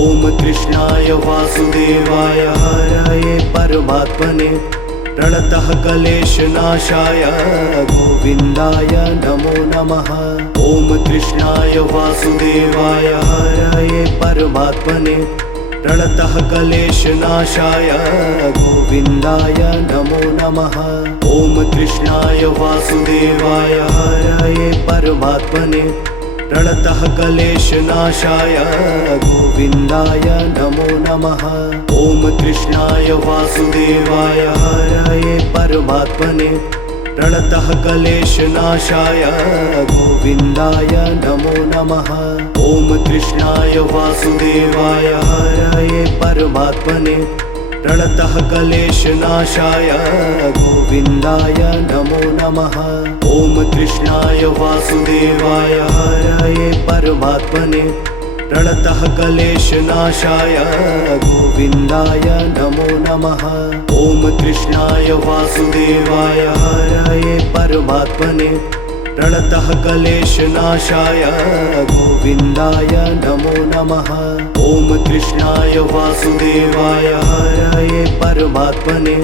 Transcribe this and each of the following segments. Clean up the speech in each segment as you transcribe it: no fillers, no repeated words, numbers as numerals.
ॐ कृष्णाय वासुदेवाय हरये परमात्मने प्रणतः क्लेशनाशाय गोविन्दाय नमो नमः। ॐ कृष्णाय वासुदेवाय हरये परमात्मने प्रणतः क्लेशनाशाय गोविन्दाय नमो नमः। ॐ कृष्णाय वासुदेवाय हरये परमात्मने प्रणतः क्लेशनाशाय गोविन्दाय नमो नमः। ॐ कृष्णाय वासुदेवाय हरये परमात्मने प्रणतः क्लेशनाशाय गोविन्दाय नमो नमः। ॐ कृष्णाय वासुदेवाय हरये परमात्मने प्रणतः क्लेशनाशाय गोविन्दाय नमो नमः। ॐ कृष्णाय वासुदेवाय हरये परमात्मने प्रणतः क्लेशनाशाय गोविन्दाय नमो नमः। ॐ कृष्णाय वासुदेवाय हरये परमात्मने प्रणतः क्लेशनाशाय गोविन्दाय नमो नमः। ॐ कृष्णाय वासुदेवाय हरये परमात्मने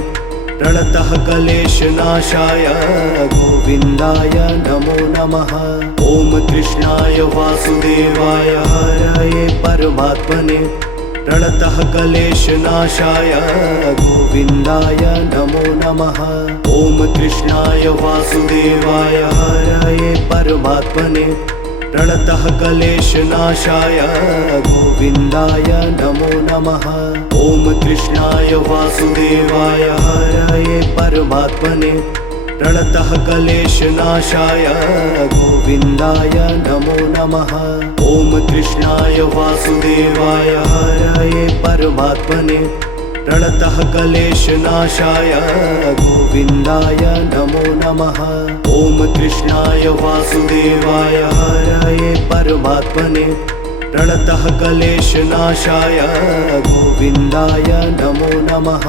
प्रणतः क्लेशनाशाय गोविन्दाय नमो नमः। ॐ कृष्णाय वासुदेवाय हरये परमात्मने प्रणतः क्लेशनाशाय गोविन्दाय नमो नमः। ॐ कृष्णाय वासुदेवाय हरये परमात्मने प्रणतः क्लेशनाशाय गोविन्दाय नमो नमः। ॐ कृष्णाय वासुदेवाय हरये परमात्मने प्रणतः क्लेशनाशाय गोविन्दाय नमो नमः। ॐ कृष्णाय वासुदेवाय हरये परमात्मने प्रणतः क्लेशनाशाय गोविन्दाय नमो नमः। ॐ कृष्णाय वासुदेवाय हरये परमात्मने प्रणतः क्लेशनाशाय गोविन्दाय नमो नमः।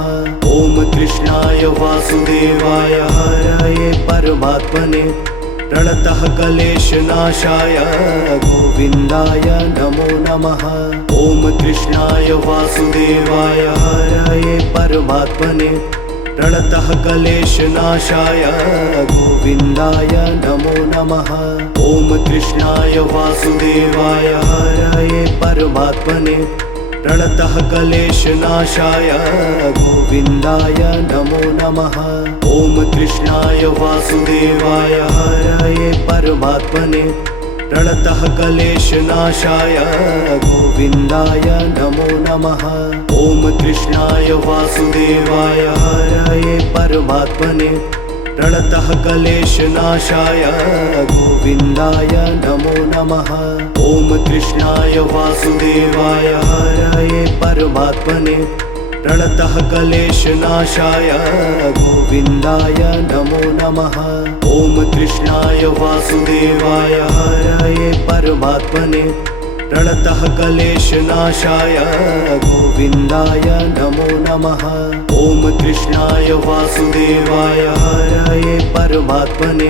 ॐ कृष्णाय वासुदेवाय हरये परमात्मने प्रणतः क्लेशनाशाय गोविन्दाय नमो नमः। ॐ कृष्णाय वासुदेवाय हरये परमात्मने प्रणतः क्लेशनाशाय गोविन्दाय नमो नमः। ॐ कृष्णाय वासुदेवाय हरये परमात्मने प्रणतः क्लेशनाशाय गोविन्दाय नमो नमः। ॐ कृष्णाय वासुदेवाय हरये परमात्मने प्रणतः क्लेशनाशाय गोविन्दाय नमो नमः। ॐ कृष्णाय वासुदेवाय हरये परमात्मने प्रणतः क्लेशनाशाय गोविन्दाय नमो नमः। ॐ कृष्णाय वासुदेवाय हरये परमात्मने प्रणतः क्लेशनाशाय गोविन्दाय नमो नमः। ॐ कृष्णाय वासुदेवाय हरये परमात्मने प्रणतः क्लेशनाशाय गोविन्दाय नमो नमः। ॐ कृष्णाय वासुदेवाय हरये परमात्मने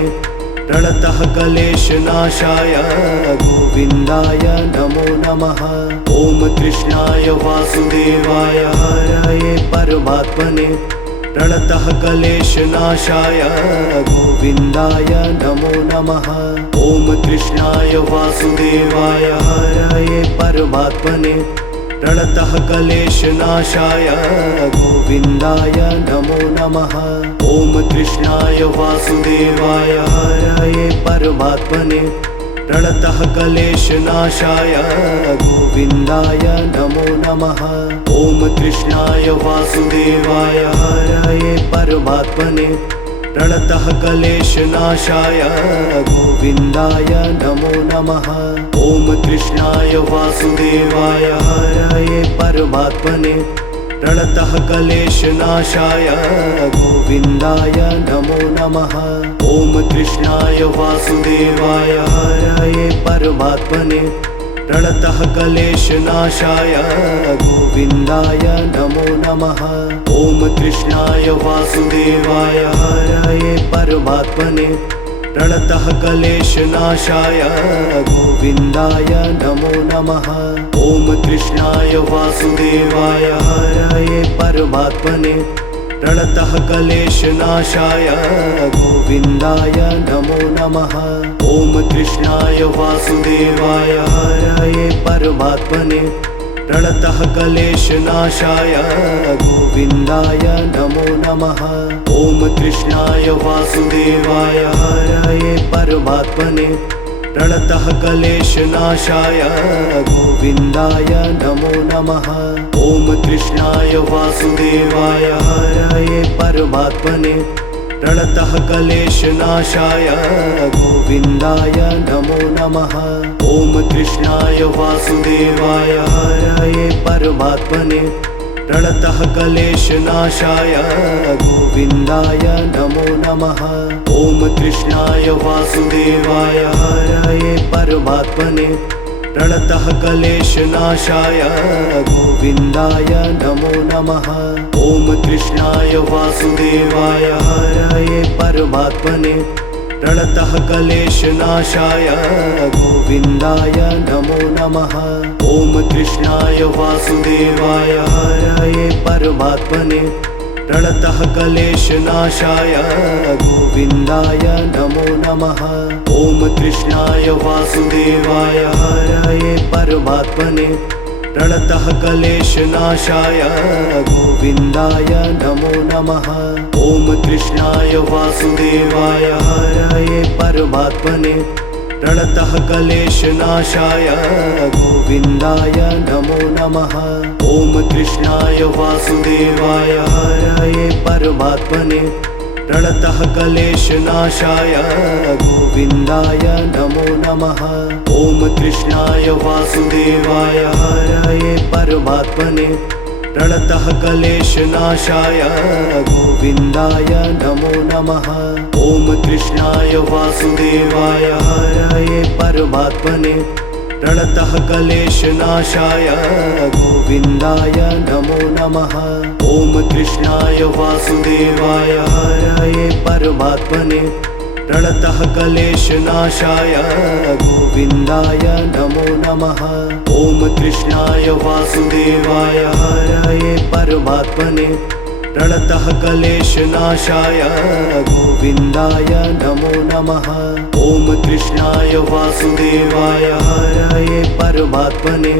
प्रणतः क्लेशनाशाय गोविन्दाय नमो नमः। ॐ कृष्णाय वासुदेवाय हरये परमात्मने प्रणतः क्लेशनाशाय गोविन्दाय नमो नमः। ॐ कृष्णाय वासुदेवाय हरये परमात्मने प्रणतः क्लेशनाशाय गोविन्दाय नमो नमः। ॐ कृष्णाय वासुदेवाय हरये परमात्मने प्रणतः क्लेशनाशाय गोविन्दाय नमो नमः। ॐ कृष्णाय वासुदेवाय हरये परमात्मने प्रणतः क्लेशनाशाय गोविन्दाय नमो नमः। ॐ कृष्णाय वासुदेवाय हरये परमात्मने प्रणतः क्लेशनाशाय गोविन्दाय नमो नमः। ॐ कृष्णाय वासुदेवाय हरये परमात्मने प्रणतः क्लेशनाशाय गोविन्दाय नमो नमः। ॐ कृष्णाय वासुदेवाय हरये परमात्मने प्रणतः क्लेशनाशाय गोविन्दाय नमो नमः। ॐ कृष्णाय वासुदेवाय हरये परमात्मने प्रणतः क्लेशनाशाय गोविन्दाय नमो नमः। ॐ कृष्णाय वासुदेवाय हरये परमात्मने प्रणतः क्लेशनाशाय गोविन्दाय नमो नमः। ॐ कृष्णाय वासुदेवाय हरये परमात्मने प्रणतः क्लेशनाशाय गोविन्दाय नमो नमः। ॐ कृष्णाय वासुदेवाय हरये परमात्मने प्रणतः क्लेशनाशाय गोविन्दाय नमो नमः। ॐ कृष्णाय वासुदेवाय हरये परमात्मने प्रणतः क्लेशनाशाय गोविन्दाय नमो नमः। ॐ कृष्णाय वासुदेवाय हरये परमात्मने प्रणतः क्लेशनाशाय गोविन्दाय नमो नमः। ॐ कृष्णाय वासुदेवाय हरये परमात्मने प्रणतः क्लेशनाशाय गोविन्दाय नमो नमः। ॐ कृष्णाय वासुदेवाय हरये परमात्मने प्रणतः क्लेशनाशाय गोविन्दाय नमो नमः। ॐ कृष्णाय वासुदेवाय हरये परमात्मने प्रणतः क्लेशनाशाय गोविन्दाय नमो नमः। ॐ कृष्णाय वासुदेवाय हरये परमात्मने प्रणतः क्लेशनाशाय गोविन्दाय नमो नमः। ॐ कृष्णाय वासुदेवाय हरये परमात्मने प्रणतः क्लेशनाशाय गोविन्दाय नमो नमः। ॐ कृष्णाय वासुदेवाय हरये परमात्मने प्रणतः क्लेशनाशाय गोविन्दाय नमो नमः। ॐ कृष्णाय वासुदेवाय हरये परमात्मने प्रणतः क्लेशनाशाय गोविन्दाय नमो नमः। ॐ कृष्णाय वासुदेवाय हरये परमात्मने प्रणतः क्लेशनाशाय गोविन्दाय नमो नमः। ॐ कृष्णाय वासुदेवाय हरये परमात्मने प्रणतः क्लेशनाशाय गोविन्दाय नमो नमः। ॐ कृष्णाय वासुदेवाय हरये परमात्मने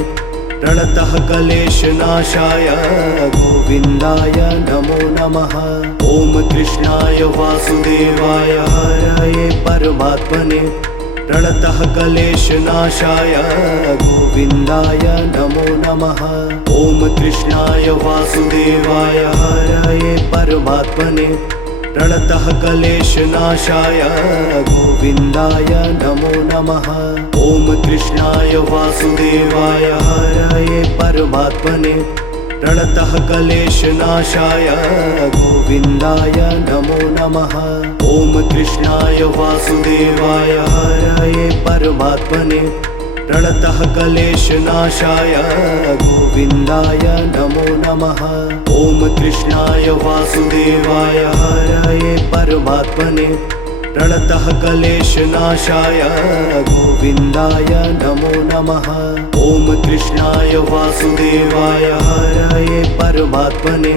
प्रणतः क्लेशनाशाय गोविन्दाय नमो नमः। ॐ कृष्णाय वासुदेवाय हरये परमात्मने प्रणतः क्लेशनाशाय गोविन्दाय नमो नमः। ॐ कृष्णाय वासुदेवाय हरये परमात्मने प्रणतः क्लेशनाशाय गोविन्दाय नमो नमः। ॐ कृष्णाय वासुदेवाय हरये परमात्मने प्रणतः क्लेशनाशाय गोविन्दाय नमो नमः। ॐ कृष्णाय वासुदेवाय हरये परमात्मने प्रणतः क्लेशनाशाय गोविन्दाय नमो नमः। ॐ कृष्णाय वासुदेवाय हरये परमात्मने प्रणतः क्लेशनाशाय गोविन्दाय नमो नमः। ॐ कृष्णाय वासुदेवाय हरये परमात्मने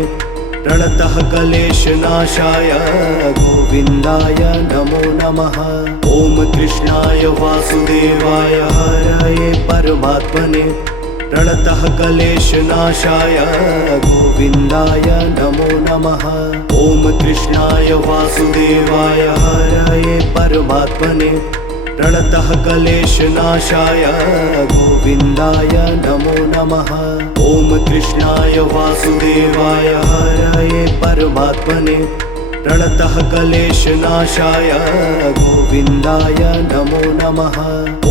प्रणतः क्लेशनाशाय गोविन्दाय नमो नमः। ॐ कृष्णाय वासुदेवाय हरये परमात्मने प्रणतः क्लेशनाशाय गोविन्दाय नमो नमः। ॐ कृष्णाय वासुदेवाय हरये परमात्मने प्रणतः क्लेशनाशाय गोविन्दाय नमो नमः। ॐ कृष्णाय वासुदेवाय हरये परमात्मने प्रणतः क्लेशनाशाय गोविन्दाय नमो नमः।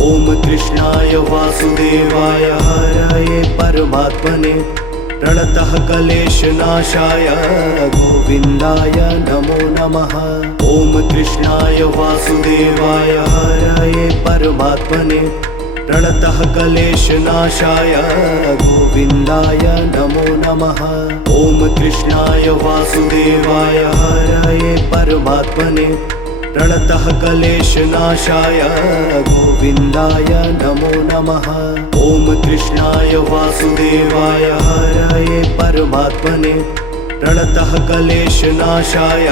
ॐ कृष्णाय वासुदेवाय हरये परमात्मने प्रणतः क्लेशनाशाय गोविन्दाय नमो नमः। ॐ कृष्णाय वासुदेवाय हरये परमात्मने प्रणतः क्लेशनाशाय गोविन्दाय नमो नमः। ॐ कृष्णाय वासुदेवाय हरये परमात्मने प्रणतः क्लेशनाशाय गोविन्दाय नमो नमः। ॐ कृष्णाय वासुदेवाय हरये परमात्मने प्रणतः क्लेशनाशाय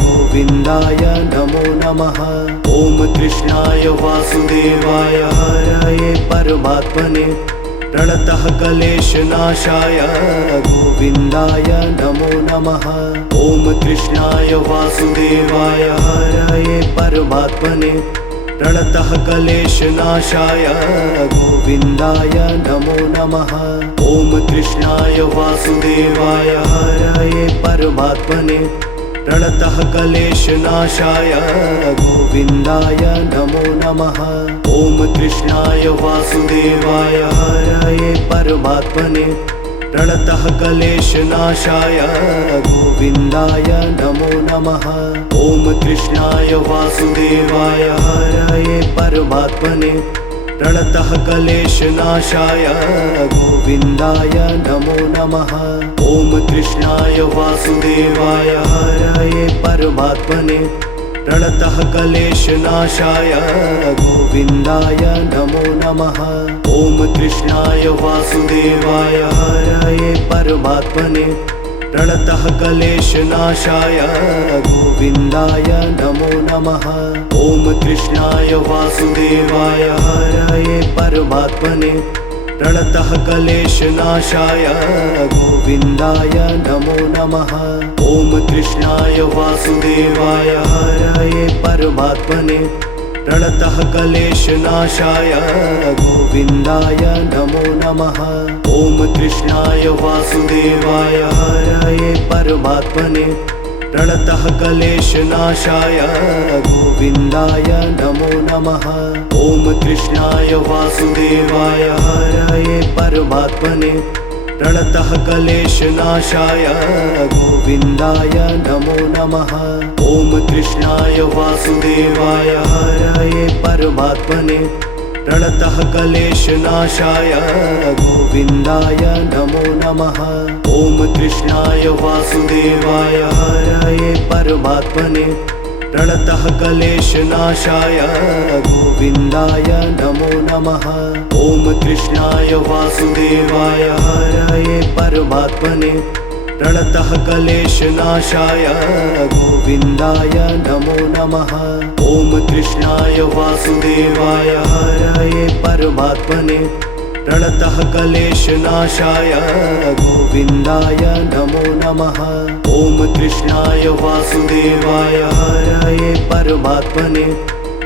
गोविन्दाय नमो नमः। ॐ कृष्णाय वासुदेवाय हरये परमात्मने प्रणतः क्लेशनाशाय गोविन्दाय नमो नमः। ॐ कृष्णाय वासुदेवाय हरये परमात्मने प्रणतः क्लेशनाशाय गोविन्दाय नमो नमः। ॐ कृष्णाय वासुदेवाय हरये परमात्मने प्रणतः क्लेशनाशाय गोविन्दाय नमो नमः। ॐ कृष्णाय वासुदेवाय हरये परमात्मने प्रणतः क्लेशनाशाय गोविन्दाय नमो नमः। ॐ कृष्णाय वासुदेवाय हरये परमात्मने प्रणतः क्लेशनाशाय गोविन्दाय नमो नमः। ॐ कृष्णाय वासुदेवाय हरये परमात्मने प्रणतः क्लेशनाशाय गोविन्दाय नमो नमः। ॐ कृष्णाय वासुदेवाय हरये परमात्मने प्रणतः क्लेशनाशाय गोविन्दाय नमो नमः। ॐ कृष्णाय वासुदेवाय हरये परमात्मने प्रणतः क्लेशनाशाय गोविन्दाय नमो नमः। ॐ कृष्णाय वासुदेवाय हरये परमात्मने प्रणतः क्लेशनाशाय गोविन्दाय नमो नमः। ॐ कृष्णाय वासुदेवाय हरये परमात्मने प्रणतः क्लेशनाशाय गोविन्दाय नमो नमः। ॐ कृष्णाय वासुदेवाय हरये परमात्मने प्रणतः क्लेशनाशाय गोविन्दाय नमो नमः। ॐ कृष्णाय वासुदेवाय हरये परमात्मने प्रणतः क्लेशनाशाय गोविन्दाय नमो नमः। ॐ कृष्णाय वासुदेवाय हरये परमात्मने प्रणतः क्लेशनाशाय गोविन्दाय नमो नमः। ॐ कृष्णाय वासुदेवाय हरये परमात्मने प्रणतः क्लेशनाशाय गोविन्दाय नमो नमः। ॐ कृष्णाय वासुदेवाय हरये परमात्मने प्रणतः क्लेशनाशाय गोविन्दाय नमो नमः। ॐ कृष्णाय वासुदेवाय हरये परमात्मने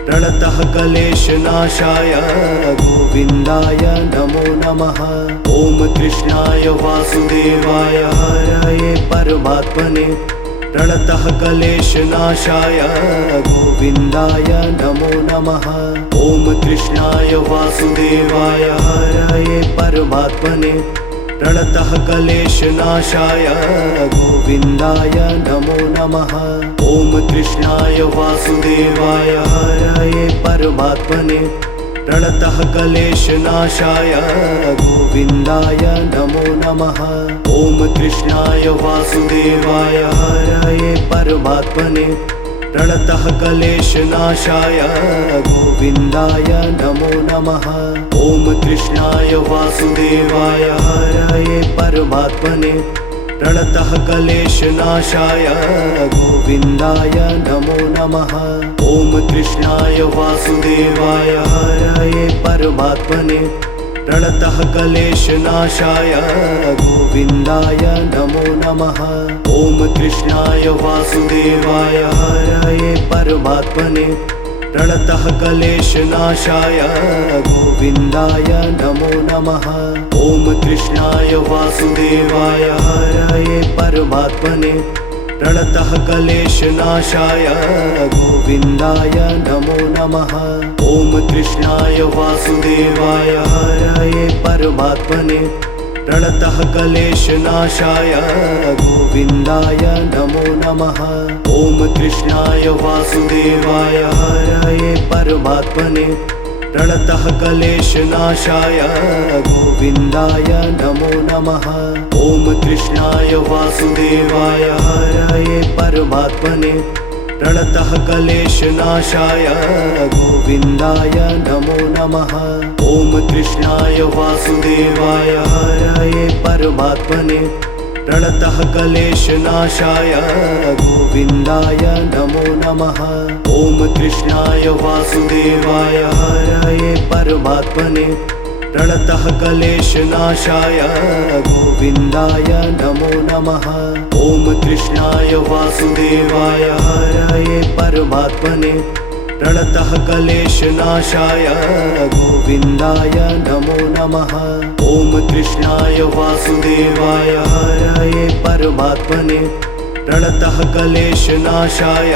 प्रणतः क्लेशनाशाय गोविन्दाय नमो नमः। ॐ कृष्णाय वासुदेवाय हरये परमात्मने प्रणतः क्लेशनाशाय गोविन्दाय नमो नमः। ॐ कृष्णाय वासुदेवाय हरये परमात्मने प्रणतः क्लेशनाशाय गोविन्दाय नमो नमः। ॐ कृष्णाय वासुदेवाय हरये परमात्मने प्रणतः क्लेशनाशाय गोविन्दाय नमो नमः। ॐ कृष्णाय वासुदेवाय हरये परमात्मने प्रणतः क्लेशनाशाय गोविन्दाय नमो नमः। ॐ कृष्णाय वासुदेवाय हरये परमात्मने प्रणतः क्लेशनाशाय गोविन्दाय नमो नमः। ॐ कृष्णाय वासुदेवाय हरये परमात्मने प्रणतः क्लेशनाशाय गोविन्दाय नमो नमः। ॐ कृष्णाय वासुदेवाय हरये परमात्मने प्रणतः क्लेशनाशाय गोविन्दाय नमो नमः। ॐ कृष्णाय वासुदेवाय हरये परमात्मने प्रणतः क्लेशनाशाय गोविन्दाय नमो नमः। ॐ कृष्णाय वासुदेवाय हरये परमात्मने प्रणतः क्लेशनाशाय गोविन्दाय नमो नमः। ॐ कृष्णाय वासुदेवाय हरये परमात्मने प्रणतः क्लेशनाशाय गोविन्दाय नमो नमः। ॐ कृष्णाय वासुदेवाय हरये परमात्मने प्रणतः क्लेशनाशाय गोविन्दाय नमो नमः। ॐ कृष्णाय वासुदेवाय हरये परमात्मने प्रणतः क्लेशनाशाय गोविन्दाय नमो नमः। ॐ कृष्णाय वासुदेवाय हरये परमात्मने प्रणतः क्लेशनाशाय गोविन्दाय नमो नमः। ॐ कृष्णाय वासुदेवाय हरये परमात्मने प्रणतः क्लेशनाशाय गोविन्दाय नमो नमः। ॐ कृष्णाय वासुदेवाय हरये परमात्मने प्रणतः क्लेशनाशाय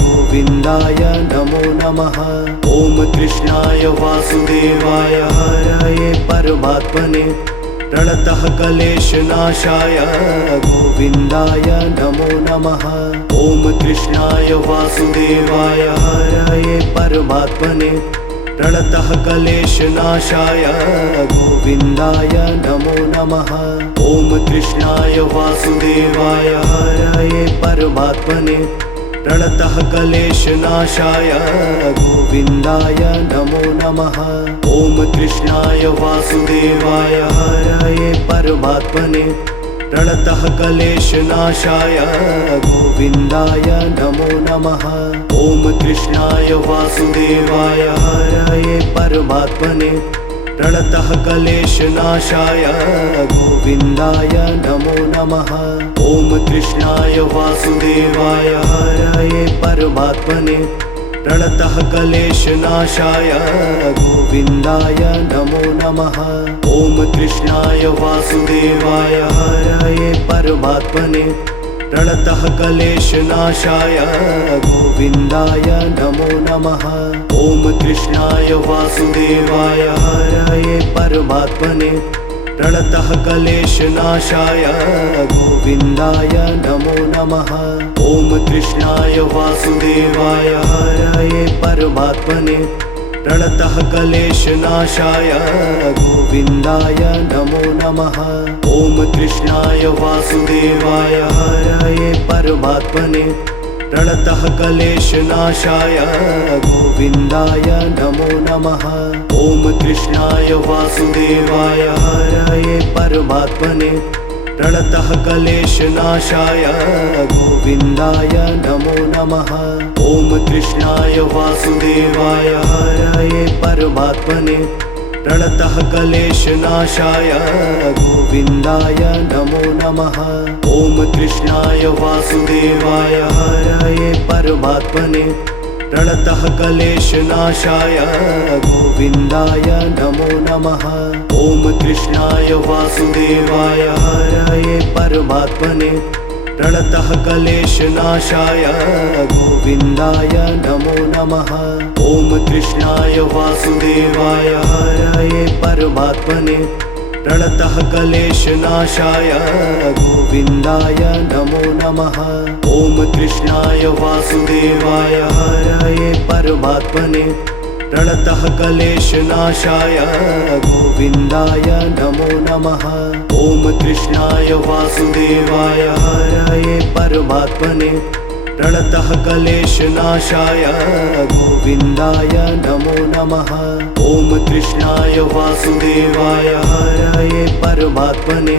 गोविन्दाय नमो नमः। ॐ कृष्णाय वासुदेवाय हरये परमात्मने प्रणतः क्लेशनाशाय गोविन्दाय नमो नमः। ॐ कृष्णाय वासुदेवाय हरये परमात्मने प्रणतः क्लेशनाशाय गोविन्दाय नमो नमः। ॐ कृष्णाय वासुदेवाय हरये परमात्मने प्रणतः क्लेशनाशाय गोविन्दाय नमो नमः। ॐ कृष्णाय वासुदेवाय हरये परमात्मने प्रणतः क्लेशनाशाय गोविन्दाय नमो नमः। ॐ कृष्णाय वासुदेवाय हरये परमात्मने प्रणतः क्लेशनाशाय गोविन्दाय नमो नमः। ॐ कृष्णाय वासुदेवाय हरये परमात्मने प्रणतः क्लेशनाशाय गोविन्दाय नमो नमः। ॐ कृष्णाय वासुदेवाय हरये परमात्मने प्रणतः क्लेशनाशाय गोविन्दाय नमो नमः। ॐ कृष्णाय वासुदेवाय हरये परमात्मने प्रणतः क्लेशनाशाय गोविन्दाय नमो नमः। ॐ कृष्णाय वासुदेवाय हरये परमात्मने प्रणतः क्लेशनाशाय गोविन्दाय नमो नमः। ॐ कृष्णाय वासुदेवाय हरये परमात्मने प्रणतः क्लेशनाशाय गोविन्दाय नमो नमः। ॐ कृष्णाय वासुदेवाय हरये परमात्मने प्रणतः क्लेशनाशाय गोविन्दाय नमो नमः। ॐ कृष्णाय वासुदेवाय हरये परमात्मने प्रणतः क्लेशनाशाय गोविन्दाय नमो नमः। ॐ कृष्णाय वासुदेवाय हरये परमात्मने प्रणतः क्लेशनाशाय गोविन्दाय नमो नमः। ॐ कृष्णाय वासुदेवाय हरये परमात्मने प्रणतः क्लेशनाशाय गोविन्दाय नमो नमः। ॐ कृष्णाय वासुदेवाय हरये परमात्मने प्रणतः क्लेशनाशाय गोविन्दाय नमो नमः। ॐ कृष्णाय वासुदेवाय हरये परमात्मने प्रणतः क्लेशनाशाय गोविन्दाय नमो नमः। ॐ कृष्णाय वासुदेवाय हरये परमात्मने प्रणतः क्लेशनाशाय गोविन्दाय नमो नमः। ॐ कृष्णाय वासुदेवाय हरये परमात्मने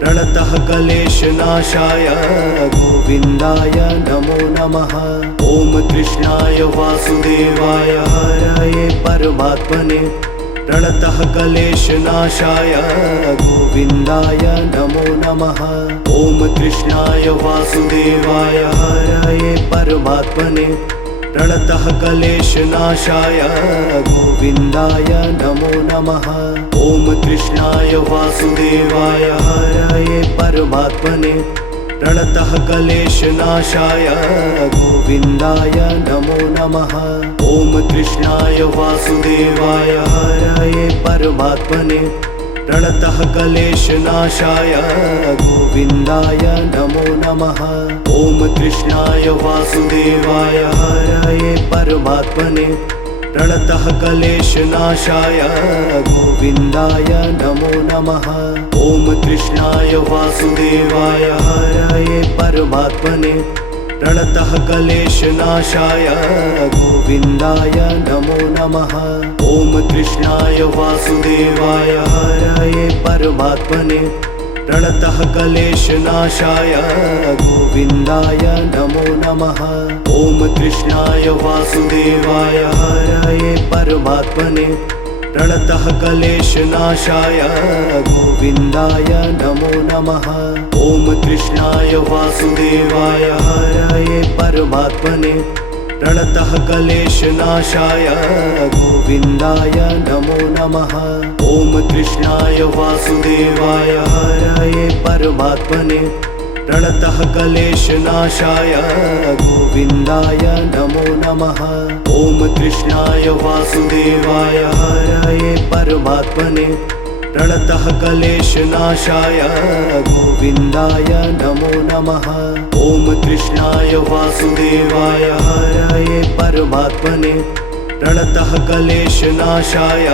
प्रणतः क्लेशनाशाय गोविन्दाय नमो नमः। ॐ कृष्णाय वासुदेवाय हरये परमात्मने प्रणतः क्लेशनाशाय गोविन्दाय नमो नमः। ॐ कृष्णाय वासुदेवाय हरये परमात्मने प्रणतः क्लेशनाशाय गोविन्दाय नमो नमः। ॐ कृष्णाय वासुदेवाय हरये परमात्मने प्रणतः क्लेशनाशाय गोविन्दाय नमो नमः। ॐ कृष्णाय वासुदेवाय हरये परमात्मने प्रणतः क्लेशनाशाय गोविन्दाय नमो नमः। ॐ कृष्णाय वासुदेवाय हरये परमात्मने प्रणतः क्लेशनाशाय गोविन्दाय नमो नमः। ॐ कृष्णाय वासुदेवाय हरये परमात्मने प्रणतः क्लेशनाशाय गोविन्दाय नमो नमः। ॐ कृष्णाय वासुदेवाय हरये परमात्मने प्रणतः क्लेशनाशाय गोविन्दाय नमो नमः। ॐ कृष्णाय वासुदेवाय हरये परमात्मने प्रणतः क्लेशनाशाय गोविन्दाय नमो नमः। ॐ कृष्णाय वासुदेवाय हरये परमात्मने प्रणतः क्लेशनाशाय गोविन्दाय नमो नमः। ॐ कृष्णाय वासुदेवाय हरये परमात्मने प्रणतः क्लेशनाशाय गोविन्दाय नमो नमः। ॐ कृष्णाय वासुदेवाय हरये परमात्मने प्रणतः क्लेशनाशाय गोविन्दाय नमो नमः। ॐ कृष्णाय वासुदेवाय हरये परमात्मने प्रणतः क्लेशनाशाय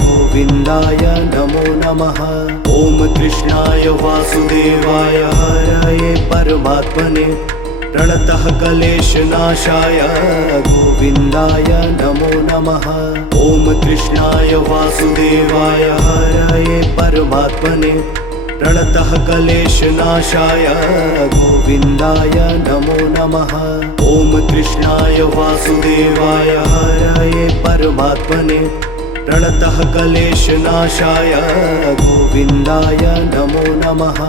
गोविन्दाय नमो नमः। ॐ कृष्णाय वासुदेवाय हरये परमात्मने प्रणतः क्लेशनाशाय गोविन्दाय नमो नमः। ॐ कृष्णाय वासुदेवाय हरये परमात्मने प्रणतः क्लेशनाशाय गोविन्दाय नमो नमः। ॐ कृष्णाय वासुदेवाय हरये परमात्मने प्रणतः क्लेशनाशाय गोविन्दाय नमो नमः।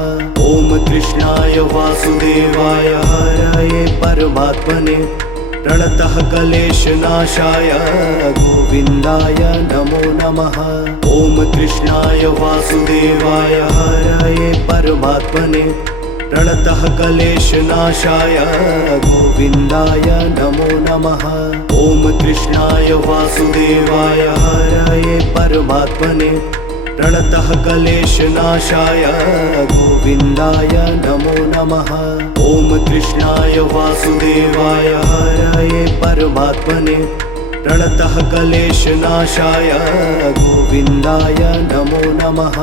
ॐ कृष्णाय वासुदेवाय हरये परमात्मने प्रणतः क्लेशनाशाय गोविन्दाय नमो नमः। ॐ कृष्णाय वासुदेवाय हरये परमात्मने प्रणतः क्लेशनाशाय गोविन्दाय नमो नमः। ॐ कृष्णाय वासुदेवाय हरये परमात्मने प्रणतः क्लेशनाशाय गोविन्दाय नमो नमः। ॐ कृष्णाय वासुदेवाय हरये परमात्मने प्रणतः क्लेशनाशाय गोविन्दाय नमो नमः।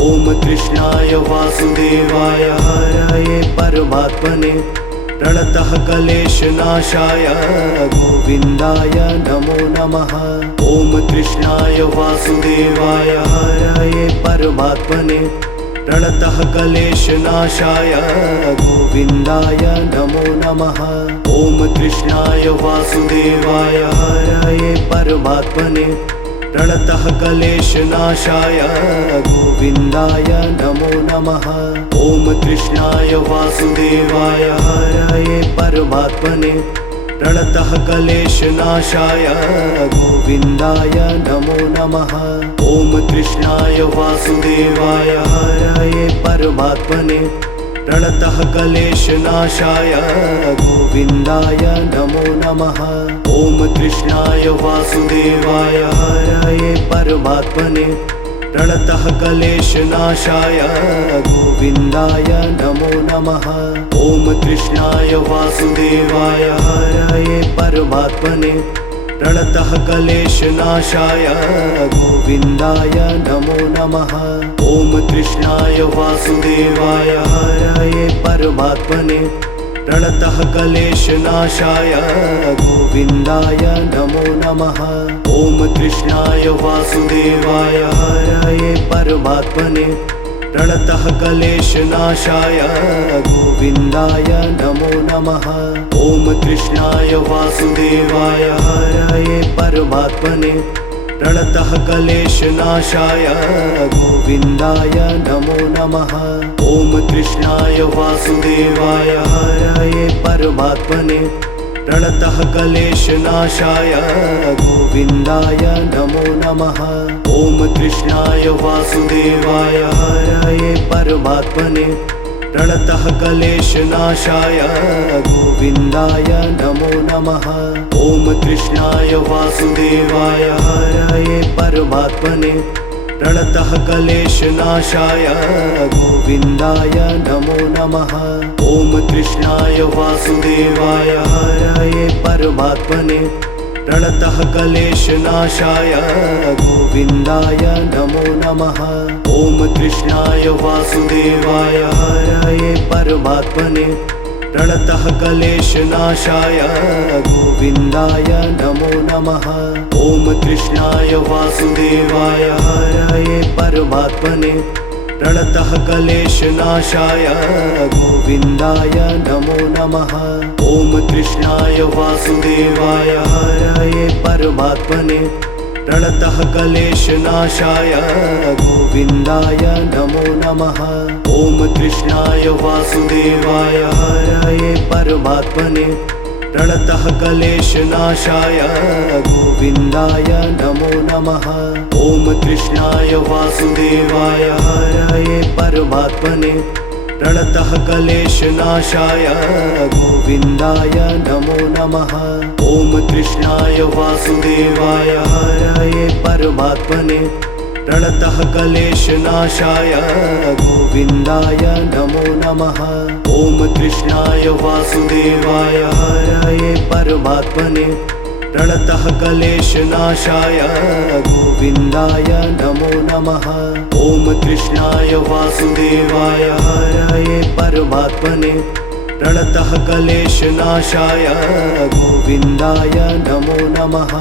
ॐ कृष्णाय वासुदेवाय हरये परमात्मने प्रणतः क्लेशनाशाय गोविन्दाय नमो नमः। ॐ कृष्णाय वासुदेवाय हरये परमात्मने प्रणतः क्लेशनाशाय गोविन्दाय नमो नमः। ॐ कृष्णाय वासुदेवाय हरये परमात्मने प्रणतः क्लेशनाशाय गोविन्दाय नमो नमः। ॐ कृष्णाय वासुदेवाय हरये परमात्मने प्रणतः क्लेशनाशाय गोविन्दाय नमो नमः। ॐ कृष्णाय वासुदेवाय हरये परमात्मने प्रणतः क्लेशनाशाय गोविन्दाय नमो नमः। ॐ कृष्णाय वासुदेवाय हरये परमात्मने प्रणतः क्लेशनाशाय गोविन्दाय नमो नमः। ॐ कृष्णाय वासुदेवाय हरये परमात्मने प्रणतः क्लेशनाशाय गोविन्दाय नमो नमः। ॐ कृष्णाय वासुदेवाय हरये परमात्मने प्रणतः क्लेशनाशाय गोविन्दाय नमो नमः। ॐ कृष्णाय वासुदेवाय हरये परमात्मने प्रणतः क्लेशनाशाय गोविन्दाय नमो नमः। ॐ कृष्णाय वासुदेवाय हरये परमात्मने प्रणतः क्लेशनाशाय गोविन्दाय नमो नमः। ॐ कृष्णाय वासुदेवाय हरये परमात्मने प्रणतः क्लेशनाशाय गोविन्दाय नमो नमः। ॐ कृष्णाय वासुदेवाय हरये परमात्मने प्रणतः क्लेशनाशाय गोविन्दाय नमो नमः। ॐ कृष्णाय वासुदेवाय हरये परमात्मने प्रणतः क्लेशनाशाय गोविन्दाय नमो नमः। ॐ कृष्णाय वासुदेवाय हरये परमात्मने प्रणतः क्लेशनाशाय गोविन्दाय नमो नमः। ॐ कृष्णाय वासुदेवाय हरये परमात्मने प्रणतः क्लेशनाशाय गोविन्दाय नमो नमः। ॐ कृष्णाय वासुदेवाय हरये परमात्मने प्रणतः क्लेशनाशाय गोविन्दाय नमो नमः। ॐ कृष्णाय वासुदेवाय हरये परमात्मने प्रणतः क्लेशनाशाय गोविन्दाय नमो नमः। ॐ कृष्णाय वासुदेवाय हरये परमात्मने प्रणतः क्लेशनाशाय गोविन्दाय नमो नमः। ॐ कृष्णाय वासुदेवाय हरये परमात्मने प्रणतः क्लेशनाशाय गोविन्दाय नमो नमः। ॐ कृष्णाय वासुदेवाय हरये परमात्मने प्रणतः क्लेशनाशाय गोविन्दाय नमो नमः। ॐ कृष्णाय वासुदेवाय हरये परमात्मने प्रणतः क्लेशनाशाय गोविन्दाय नमो नमः। ॐ कृष्णाय वासुदेवाय हरये परमात्मने प्रणतः क्लेशनाशाय गोविन्दाय नमो नमः।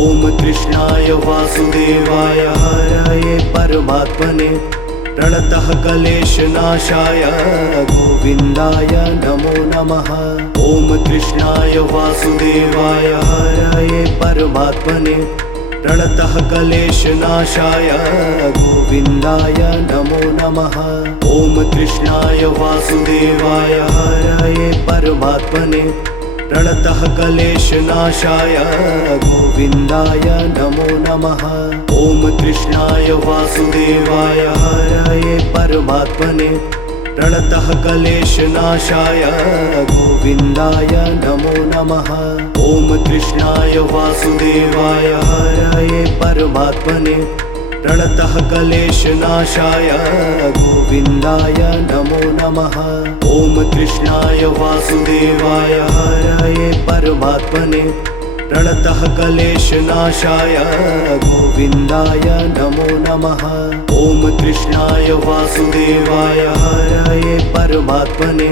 ॐ कृष्णाय वासुदेवाय हरये परमात्मने प्रणतः क्लेशनाशाय गोविन्दाय नमो नमः। ॐ कृष्णाय वासुदेवाय हरये परमात्मने प्रणतः क्लेशनाशाय गोविन्दाय नमो नमः। ॐ कृष्णाय वासुदेवाय हरये परमात्मने प्रणतः क्लेशनाशाय गोविन्दाय नमो नमः। ॐ कृष्णाय वासुदेवाय हरये परमात्मने प्रणतः क्लेशनाशाय गोविन्दाय नमो नमः। ॐ कृष्णाय वासुदेवाय हरये परमात्मने प्रणतः क्लेशनाशाय गोविन्दाय नमो नमः। ॐ कृष्णाय वासुदेवाय हरये परमात्मने प्रणतः क्लेशनाशाय गोविन्दाय नमो नमः। ॐ कृष्णाय वासुदेवाय हरये परमात्मने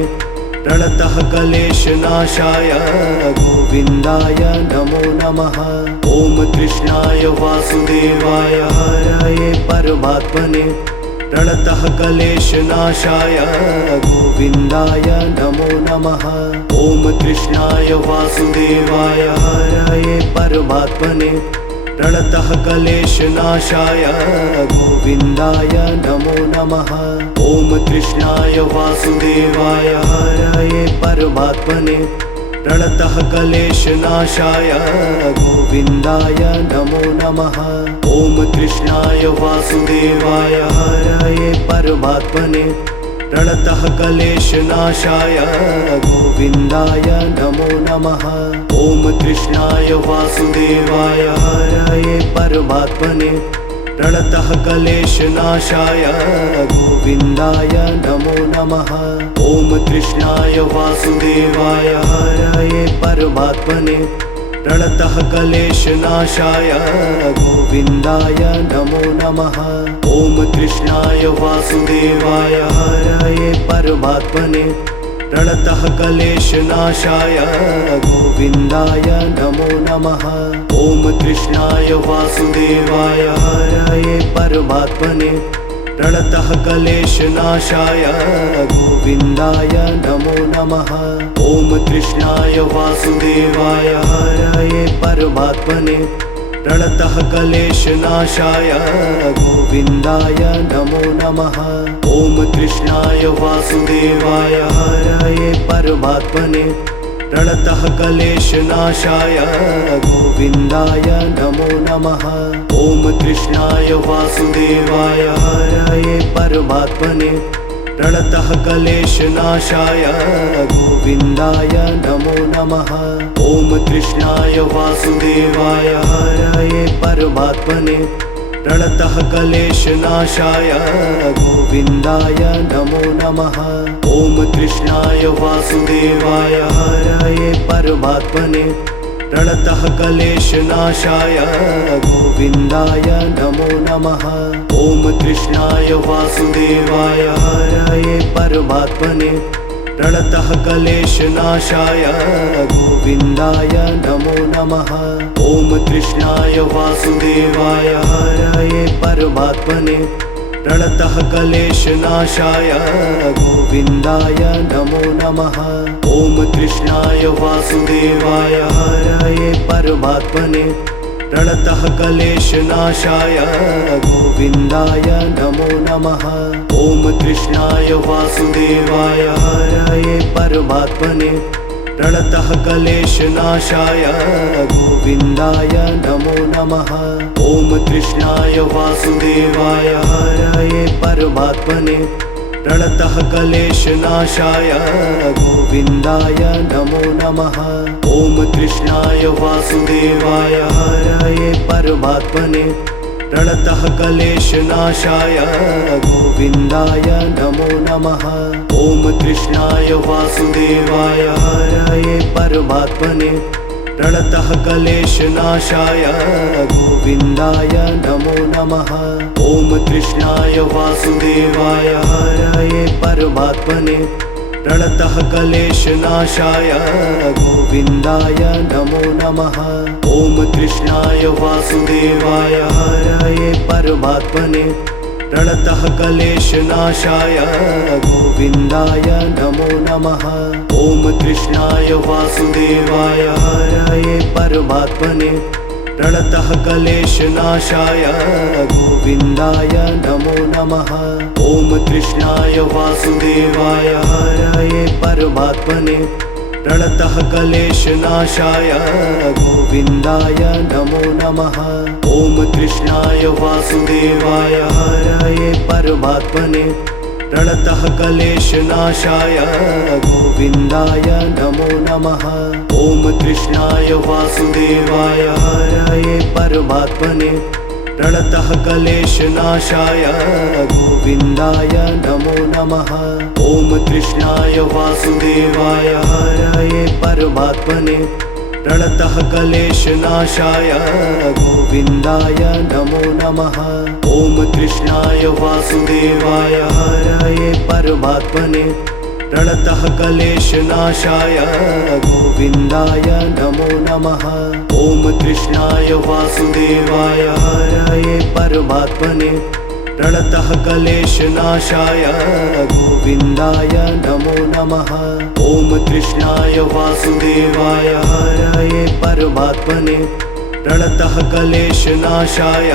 प्रणतः क्लेशनाशाय गोविन्दाय नमो नमः। ॐ कृष्णाय वासुदेवाय हरये परमात्मने प्रणतः क्लेशनाशाय गोविन्दाय नमो नमः। ॐ कृष्णाय वासुदेवाय हरये परमात्मने प्रणतः क्लेशनाशाय गोविन्दाय नमो नमः। ॐ कृष्णाय वासुदेवाय हरये परमात्मने प्रणतः क्लेशनाशाय गोविन्दाय नमो नमः। ॐ कृष्णाय वासुदेवाय हरये परमात्मने प्रणतः क्लेशनाशाय गोविन्दाय नमो नमः। ॐ कृष्णाय वासुदेवाय हरये परमात्मने प्रणतः क्लेशनाशाय गोविन्दाय नमो नमः। ॐ कृष्णाय वासुदेवाय हरये परमात्मने प्रणतः क्लेशनाशाय गोविन्दाय नमो नमः। ॐ कृष्णाय वासुदेवाय हरये परमात्मने प्रणतः क्लेशनाशाय गोविन्दाय नमो नमः। ॐ कृष्णाय वासुदेवाय हरये परमात्मने प्रणतः क्लेशनाशाय गोविन्दाय नमो नमः। ॐ कृष्णाय वासुदेवाय हरये परमात्मने प्रणतः क्लेशनाशाय गोविन्दाय नमो नमः। ॐ कृष्णाय वासुदेवाय हरये परमात्मने प्रणतः क्लेशनाशाय गोविन्दाय नमो नमः। ॐ कृष्णाय वासुदेवाय हरये परमात्मने प्रणतः क्लेशनाशाय गोविन्दाय नमो नमः। ॐ कृष्णाय वासुदेवाय हरये परमात्मने प्रणतः क्लेशनाशाय गोविन्दाय नमो नमः। ॐ कृष्णाय वासुदेवाय हरये परमात्मने प्रणतः क्लेशनाशाय गोविन्दाय नमो नमः। ॐ कृष्णाय वासुदेवाय हरये परमात्मने प्रणतः क्लेशनाशाय गोविन्दाय नमो नमः। ॐ कृष्णाय वासुदेवाय हरये परमात्मने प्रणतः क्लेशनाशाय गोविन्दाय नमो नमः। ॐ कृष्णाय वासुदेवाय हरये परमात्मने प्रणतः क्लेशनाशाय गोविन्दाय नमो नमः। ॐ कृष्णाय वासुदेवाय हरये परमात्मने प्रणतः क्लेशनाशाय गोविन्दाय नमो नमः। ॐ कृष्णाय वासुदेवाय हरये परमात्मने प्रणतः क्लेशनाशाय गोविन्दाय नमो नमः। ॐ कृष्णाय वासुदेवाय हरये परमात्मने प्रणतः क्लेशनाशाय गोविन्दाय नमो नमः। ॐ कृष्णाय वासुदेवाय हरये परमात्मने प्रणतः क्लेशनाशाय गोविन्दाय नमो नमः। ॐ कृष्णाय वासुदेवाय हरये परमात्मने प्रणतः क्लेशनाशाय गोविन्दाय नमो नमः। ॐ कृष्णाय वासुदेवाय हरये परमात्मने प्रणतः क्लेशनाशाय गोविन्दाय नमो नमः। ॐ कृष्णाय वासुदेवाय हरये परमात्मने प्रणतः क्लेशनाशाय गोविन्दाय नमो नमः। ॐ कृष्णाय वासुदेवाय हरये परमात्मने प्रणतः क्लेशनाशाय गोविन्दाय नमो नमः। ॐ कृष्णाय वासुदेवाय हरये परमात्मने प्रणतः क्लेशनाशाय गोविन्दाय नमो नमः। ॐ कृष्णाय वासुदेवाय हरये परमात्मने प्रणतः क्लेशनाशाय गोविन्दाय नमो नमः। ॐ कृष्णाय वासुदेवाय हरये परमात्मने प्रणतः क्लेशनाशाय गोविन्दाय नमो नमः। ॐ कृष्णाय वासुदेवाय हरये परमात्मने प्रणतः क्लेशनाशाय गोविन्दाय नमो नमः। ॐ कृष्णाय वासुदेवाय हरये परमात्मने प्रणतः क्लेशनाशाय गोविन्दाय नमो नमः। ॐ कृष्णाय वासुदेवाय हरये परमात्मने प्रणतः क्लेशनाशाय